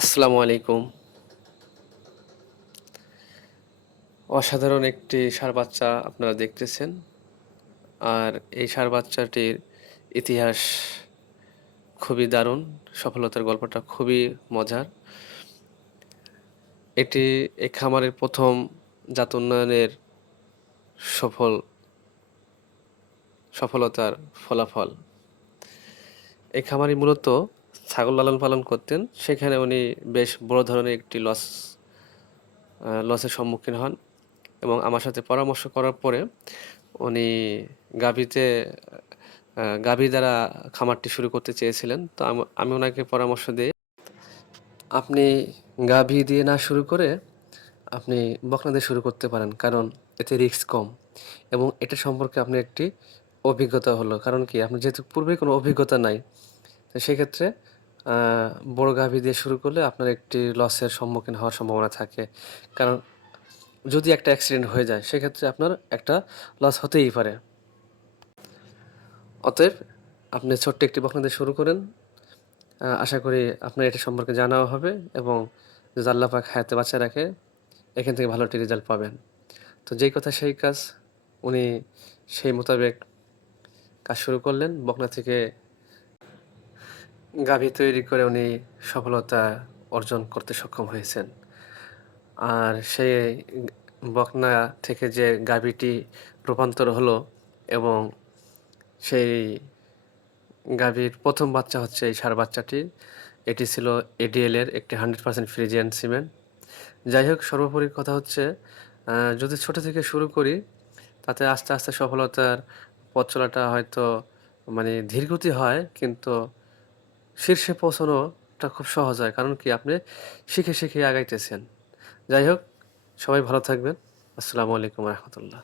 আসসালামু আলাইকুম। অসাধারণ একটি ষাঁড় বাচ্চা আপনারা দেখতেছেন। আর এই ষাঁড় বাচ্চাটির ইতিহাস খুবই দারুণ, সফলতার গল্পটা খুবই মজার। এটি এই খামারের প্রথম জাত উন্নয়নের সফল, সফলতার ফলাফল। এই খামারি মূলত ছাগল লালন পালন করতেন, সেখানে উনি বেশ বড় ধরনের একটি লস লসের সম্মুখীন হন এবং আমার সাথে পরামর্শ করার পরে উনি গাভীতে গাভী দ্বারা খামারটি শুরু করতে চেয়েছিলেন। তো আমি ওনাকে পরামর্শ দিই, আপনি গাভী দিয়ে না শুরু করে আপনি বকনা দিয়ে শুরু করতে পারেন, কারণ এতে রিস্ক কম এবং এটা সম্পর্কে আপনি একটি অভিজ্ঞতা হলো। কারণ কি আপনি যেহেতু পূর্বে কোনো অভিজ্ঞতা নাই, তো সেক্ষেত্রে বড় গাভী দিয়ে শুরু করলে আপনার একটি লসের সম্মুখীন হওয়ার সম্ভাবনা থাকে। কারণ যদি একটা অ্যাক্সিডেন্ট হয়ে যায়, সেক্ষেত্রে আপনার একটা লস হতেই পারে। অতএব আপনি ছোট্ট একটি বকনা দিয়ে শুরু করেন। আশা করি আপনার এটা সম্পর্কে জানাও হবে এবং যদি আল্লাহ পাক হায়াতে বাচ্চা রাখে এখান থেকে ভালো একটি রেজাল্ট পাবেন। তো যেই কথা সেই কাজ, উনি সেই মোতাবেক কাজ শুরু করলেন। বকনা থেকে গাভী তৈরি করে উনি সফলতা অর্জন করতে সক্ষম হয়েছেন। আর সেই বকনা থেকে যে গাভীটি রূপান্তর হলো এবং সেই গাভীর প্রথম বাচ্চা হচ্ছে এই সার বাচ্চাটি এটি ছিল এডিএলের একটি হান্ড্রেড পার্সেন্ট ফ্রিজিয়ান সিমেন্ট। যাই হোক, সর্বোপরি কথা হচ্ছে যদি ছোট থেকে শুরু করি, তাতে আস্তে আস্তে সফলতার পথ চলাটা হয়তো মানে ধীরগতি হয়, কিন্তু শীর্ষে পৌঁছানোটা খুব সহজ হয়। কারণ কি? আপনি শিখে শিখে আগাইতেছেন। যাই হোক, সবাই ভালো থাকবেন। আসসালামু আলাইকুম রহমতুল্লাহ।